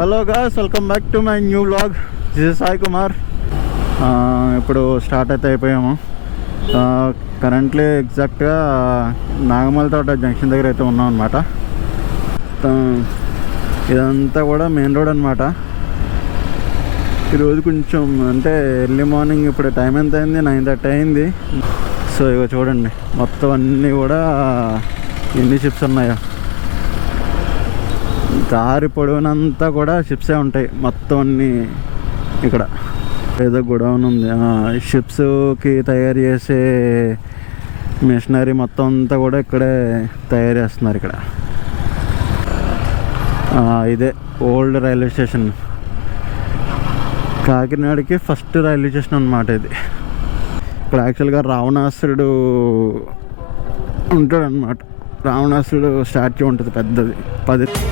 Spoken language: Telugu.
Hello guys, welcome back to my new vlog. This is Sai Kumar. ఇప్పుడు స్టార్ట్ అయితే అయిపోయాము. కరెంట్లీ ఎగ్జాక్ట్గా నాగమలతోట జంక్షన్ దగ్గర అయితే ఉన్నాం అనమాట. ఇదంతా కూడా మెయిన్ రోడ్ అనమాట. ఈరోజు కొంచెం అంటే ఎర్లీ మార్నింగ్, ఇప్పుడు టైం ఎంత అయింది, 9:30 అయింది. సో ఇక చూడండి, మొత్తం అన్నీ కూడా ఎన్ని షిప్స్ ఉన్నాయో. దారి పొడవునంతా కూడా షిప్సే ఉంటాయి మొత్తం అన్నీ. ఇక్కడ ఏదో గొడౌన్ ఉంది, షిప్స్కి తయారు చేసే మిషనరీ మొత్తం అంతా కూడా ఇక్కడే తయారు చేస్తున్నారు. ఇక్కడ ఇదే ఓల్డ్ రైల్వే స్టేషన్, కాకినాడకి ఫస్ట్ రైల్వే స్టేషన్ అన్నమాట ఇది. ఇక్కడ యాక్చువల్గా రావణాసురుడు ఉంటాడనమాట. రావణాసురుడు స్టాచ్యూ ఉంటుంది పెద్దది, 10